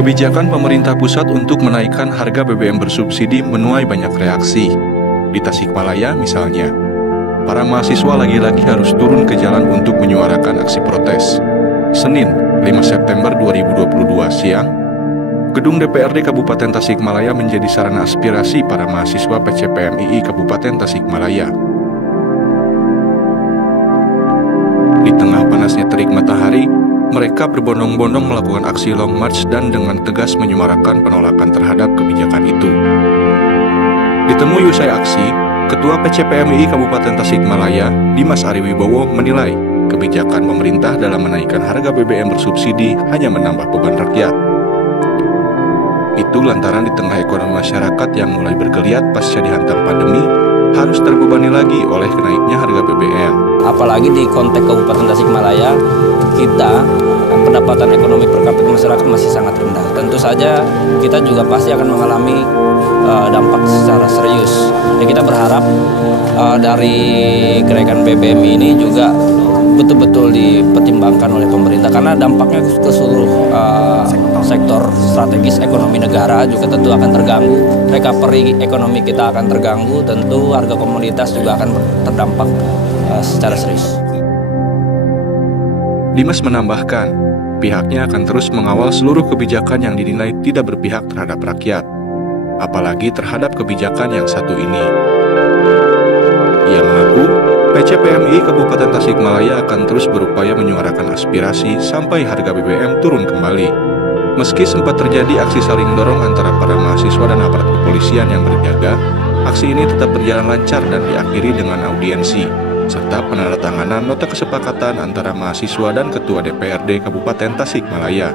Kebijakan pemerintah pusat untuk menaikkan harga BBM bersubsidi menuai banyak reaksi. Di Tasikmalaya misalnya, para mahasiswa lagi-lagi harus turun ke jalan untuk menyuarakan aksi protes. Senin, 5 September 2022 siang, Gedung DPRD Kabupaten Tasikmalaya menjadi sarana aspirasi para mahasiswa PCPMII Kabupaten Tasikmalaya. Di tengah panasnya terik matahari, mereka berbondong-bondong melakukan aksi long march dan dengan tegas menyuarakan penolakan terhadap kebijakan itu. Ditemui usai aksi, Ketua PCPMII Kabupaten Tasikmalaya, Dimas Ariwibowo menilai kebijakan pemerintah dalam menaikkan harga BBM bersubsidi hanya menambah beban rakyat. Itu lantaran di tengah ekonomi masyarakat yang mulai bergeliat pasca dihantam pandemi, harus terbebani lagi oleh kenaiknya harga BBM. Apalagi di konteks Kabupaten Tasikmalaya, kita pendapatan ekonomi per kapita masyarakat masih sangat rendah. Tentu saja kita juga pasti akan mengalami dampak secara serius. Dan kita berharap dari kenaikan BBM ini juga betul-betul dipertimbangkan oleh pemerintah, karena dampaknya ke seluruh sektor strategis ekonomi negara juga tentu akan terganggu. Recovery ekonomi kita akan terganggu, tentu harga komoditas juga akan terdampak secara serius. Dimas menambahkan, pihaknya akan terus mengawal seluruh kebijakan yang dinilai tidak berpihak terhadap rakyat, apalagi terhadap kebijakan yang satu ini. Ia mengaku, PCPMII Kabupaten Tasikmalaya akan terus berupaya menyuarakan aspirasi sampai harga BBM turun kembali. Meski sempat terjadi aksi saling dorong antara para mahasiswa dan aparat kepolisian yang berjaga, aksi ini tetap berjalan lancar dan diakhiri dengan audiensi, serta penandatanganan nota kesepakatan antara mahasiswa dan Ketua DPRD Kabupaten Tasikmalaya.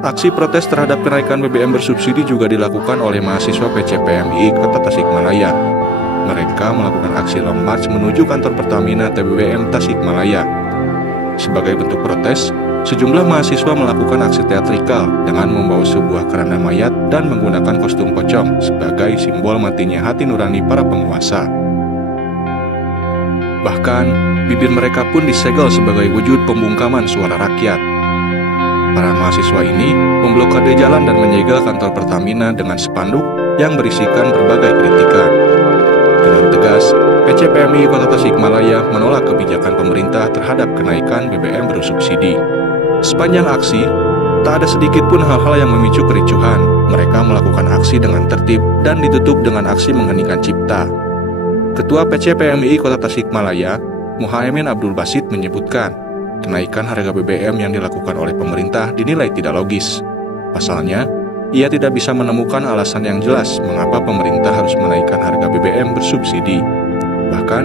Aksi protes terhadap kenaikan BBM bersubsidi juga dilakukan oleh mahasiswa PCPMII Kota Tasikmalaya. Mereka melakukan aksi long march menuju kantor Pertamina TBBM Tasikmalaya. Sebagai bentuk protes, sejumlah mahasiswa melakukan aksi teatrikal dengan membawa sebuah keranda mayat dan menggunakan kostum pocong sebagai simbol matinya hati nurani para penguasa. Bahkan, bibir mereka pun disegel sebagai wujud pembungkaman suara rakyat. Para mahasiswa ini memblokade jalan dan menyegel kantor Pertamina dengan spanduk yang berisikan berbagai kritikan. Dengan tegas, PCPMII Kota Tasikmalaya menolak kebijakan pemerintah terhadap kenaikan BBM bersubsidi. Sepanjang aksi, tak ada sedikit pun hal-hal yang memicu kericuhan. Mereka melakukan aksi dengan tertib dan ditutup dengan aksi mengheningkan cipta. Ketua PCPMII Kota Tasikmalaya, Muhaimin Abdul Basit menyebutkan, kenaikan harga BBM yang dilakukan oleh pemerintah dinilai tidak logis. Pasalnya, ia tidak bisa menemukan alasan yang jelas mengapa pemerintah harus menaikkan harga BBM bersubsidi. Bahkan,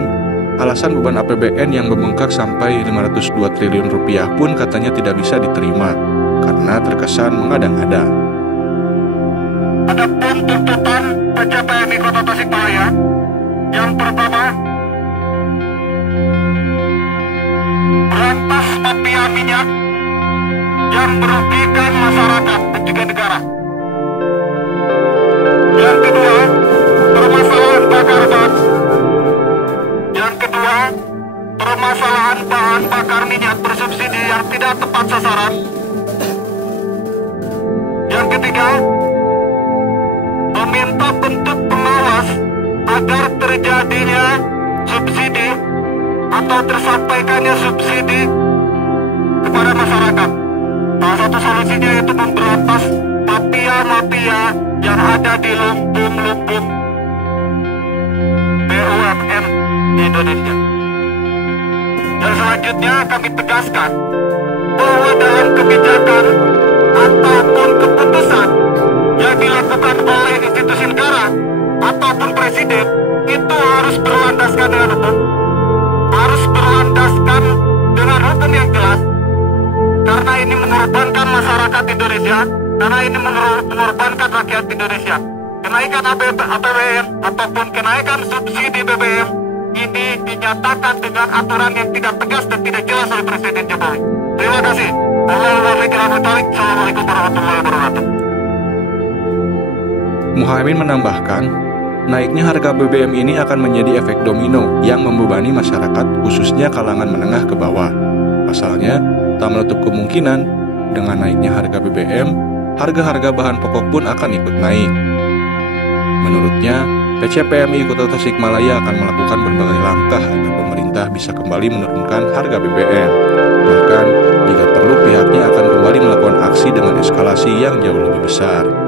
alasan beban APBN yang membengkak sampai 502 triliun rupiah pun katanya tidak bisa diterima, karena terkesan mengada-ngada. Adapun tuntutan PCPMII Kota Tasikmalaya, yang pertama, berantas mafia minyak yang merugikan masyarakat dan juga negara. Yang kedua, permasalahan bakar ban. Yang kedua, permasalahan bahan bakar minyak bersubsidi yang tidak tepat sasaran. Yang ketiga, meminta bentuk pengawas agar terjadinya subsidi atau tersampaikannya subsidi kepada masyarakat. Salah satu solusinya yaitu memberantas mafia-mafia yang ada di lumbung-lumbung BUMN di Indonesia. Dan selanjutnya kami tegaskan bahwa dalam kebijakan ataupun keputusan yang dilakukan oleh institusi negara ataupun presiden itu harus berlandaskan dengan hukum, harus berlandaskan dengan hukum yang jelas, karena ini mengorbankan masyarakat Indonesia, karena ini mengorbankan rakyat Indonesia. Kenaikan APBN ataupun kenaikan subsidi BBM ini dinyatakan dengan aturan yang tidak tegas dan tidak jelas oleh Presiden Jokowi. Terima kasih. Assalamualaikum warahmatullahi wabarakatuh. Muhaimin menambahkan, naiknya harga BBM ini akan menjadi efek domino yang membebani masyarakat, khususnya kalangan menengah ke bawah. Pasalnya, tak menutup kemungkinan dengan naiknya harga BBM, harga-harga bahan pokok pun akan ikut naik. Menurutnya, PCPMI Kota Tasikmalaya akan melakukan berbagai langkah agar pemerintah bisa kembali menurunkan harga BBM. Bahkan, jika perlu pihaknya akan kembali melakukan aksi dengan eskalasi yang jauh lebih besar.